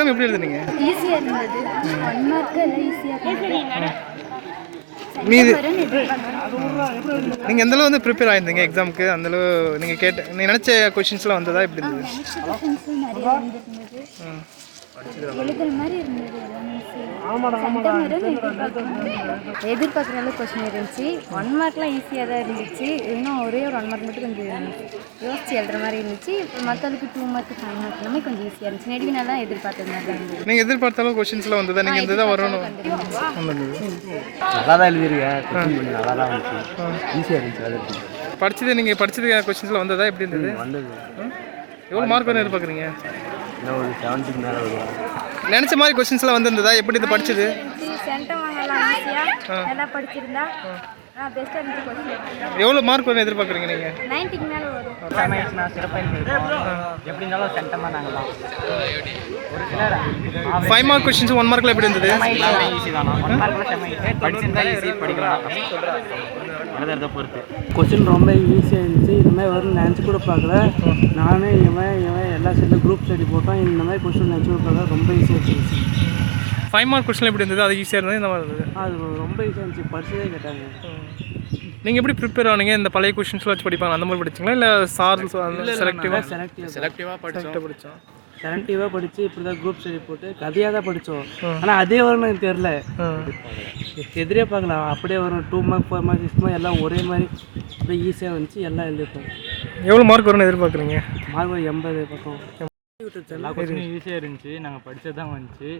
Exam எப்படி எழுதுனீங்க? ஈஸியாக இருந்தது. ஒன் மார்க்கு எல்லாம் ஈஸியாக மீது நீங்கள் எந்தளவு வந்து ப்ரிப்பேர் ஆயிருந்தீங்க எக்ஸாமுக்கு அந்தளவு நீங்கள் கேட்ட நீங்கள் நினச்ச கொஷின்ஸ்லாம் வந்ததா? எப்படி இருந்தது? எதிர்பார்க்குற அளவுக்கு கொஷின் இருந்துச்சு. ஒன் மார்க்லாம் ஈஸியாக தான் இருந்துச்சு. இன்னும் ஒரே ஒரு ஒன் மார்க் மட்டும் கொஞ்சம் யோசிச்சு எழுதுற மாதிரி இருந்துச்சு. இப்போ மற்றதுக்கு டூ மார்க் ஃபைவ் மார்க் எல்லாமே கொஞ்சம் ஈஸியாக இருந்துச்சு. நெடுவி நல்லா எதிர்பார்த்தது மாதிரி நீங்கள் எதிர்பார்த்த அளவு கொஷின்ஸ்லாம் வந்ததா? நீங்கள் இந்த தான் வரணும்? நல்லா தான் எழுதிருக்கேன் கொஸ்டின் நல்லா தான் இருந்துச்சு. ஈஸியாக இருந்துச்சு படிச்சது நீங்கள் படிச்சது கொஷின்ஸ்லாம் வந்ததா? எப்படி இருந்தது? வந்தது. எவ்வளோ மார்க் வந்து எதிர்பார்க்குறீங்க? இன்னும் ஒரு செவன்ட்டிக்கு மேலே நினச்ச மாதிரி கொஷின்ஸ்லாம் வந்திருந்ததா? எப்படி இது படிச்சது? எவ்வளோ மார்க் வந்து எதிர்பார்க்குறீங்க நீங்கள் நைன்ட்டிக்கு மேலே வரும். எப்படி இருந்தாலும் சென்டமாக ஒரு சிலர் ஃபைவ் மார்க் கொஷின்ஸ் ஒன் மார்க்கில் எப்படி இருந்தது? ஈஸி தானா. ஒன் மார்க்கில் செம்ம ஈஸி படிச்சிருந்தா ஈஸி படிக்கலாம். எழுதுறத பொறுத்து. கொஸ்டின் ரொம்ப ஈஸியாக இருந்துச்சு. மாதிரி வரும்னு நினச்சி கூட பார்க்கல. நானே சேர்ந்து போட்டோம் இந்த மாதிரி கொஸ்டின் கூட பார்க்கல ரொம்ப ஈஸியாக இருந்துச்சு. ஃபைவ் மார்க் கொஷின் எப்படி இருந்தது? அது ஈஸியாக இருந்தது? இந்த மாதிரி இருந்தது? அது ரொம்ப ஈஸியாக இருந்துச்சு. படிச்சதே கேட்டாங்க நீங்கள் எப்படி ப்ரிப்பேர் ஆனீங்க? இந்த பழைய கொஷின்ஸ்லாம் வச்சு படிப்பாங்க அந்த மாதிரி படிச்சிங்களா? இல்லை சார் செலக்டிவாக செலக்டிவ் செலக்டிவாக செலக்டிவாக படித்தோம் செலக்டிவாக படித்து இப்படி தான். குரூப் ஸ்டடி போட்டு கதையாக தான் படித்தோம் ஆனால் அதே வரும்னு எனக்கு தெரில எதிரே பார்க்கலாம் அப்படியே வரும் two mark four mark six mark எல்லாம் ஒரே மாதிரி அப்படியே ஈஸியாக வந்துச்சு. எல்லாம் எழுதிப்போம் எவ்வளோ மார்க் வரும்னு எதிர்பார்க்குறீங்க? மார்க் ஒரு எண்பது பக்கம். எல்லா கொஸ்டினும் ஈஸியாக இருந்துச்சு. நாங்கள் படிச்சது தான் வந்துச்சு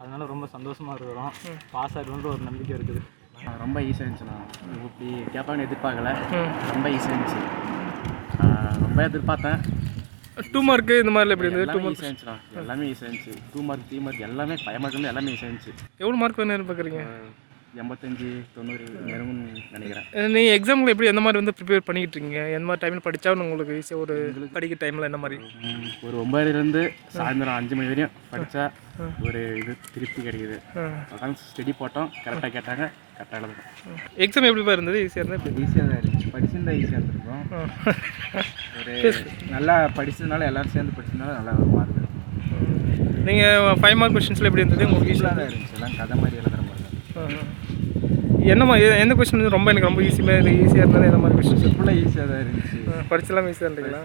அதனால ரொம்ப சந்தோஷமாக இருக்கிறோம். பாஸ் ஆகிடுவோன்ற ஒரு நம்பிக்கை இருக்குது. ரொம்ப ஈஸியாக இருந்துச்சுண்ணா. இப்படி கேட்பாங்கன்னு எதிர்பார்க்கல. ரொம்ப ஈஸியாக இருந்துச்சு. ரொம்ப எதிர்பார்த்தேன். டூ மார்க்கு இந்த மாதிரிலாம் எப்படி இருந்தது? டூ மார்க் ஈஸியாக இருந்துச்சுண்ணா. எல்லாமே ஈஸியாக இருந்துச்சு. டூ மார்க் த்ரீ மார்க் எல்லாமே ஃபைவ் மார்க் எல்லாமே ஈஸியாக இருந்துச்சு. எவ்வளோ மார்க் வேணும் எதிர்பார்க்குறீங்க? எண்பத்தஞ்சு தொண்ணூறு நெருங்கும்னு நினைக்கிறேன். நீங்கள் எக்ஸாமில் எப்படி எந்த மாதிரி வந்து ப்ரிப்பேர் பண்ணிக்கிட்டு இருக்கீங்க? எந்த மாதிரி டைமில் படித்தா உங்களுக்கு ஈஸியாக ஒரு படிக்கிற டைமில் என்ன மாதிரி? ஒரு ஒம்பதுலேருந்து சாயந்தரம் அஞ்சு மணி வரையும் படித்தா ஒரு இது திருப்தி கிடைக்குது. அதான் ஸ்டடி போட்டோம் கரெக்டாக கேட்டாங்க கரெக்டாக எழுதணும் எக்ஸாம் எப்படி இருந்தது? ஈஸியாக இருந்தால் எப்படி? ஈஸியாக தான் இருந்துச்சு. படிச்சிருந்தா ஈஸியாக இருந்திருக்கும். ஒரு நல்லா படிச்சதுனால எல்லாரும் சேர்ந்து படிச்சதுனால நல்லா மாறுது நீங்கள் ஃபைவ் மார்க் கொஷின்ஸில் எப்படி இருந்தது? உங்களுக்கு ஈஸியாக தான் இருந்துச்சு. எல்லாம் கதை மாதிரி எழுதுற மாதிரி தான் என்னம்மா எந்த கொஸ்டின் ரொம்ப எனக்கு ரொம்ப ஈஸியாக ஈஸியாக இருந்தாலும் என்ன மாதிரி கொஸ்டின் ஃபுல்லாக ஈஸியாக தான் இருந்துச்சு. படிச்செல்லாம் ஈஸியாக இருந்தீங்களா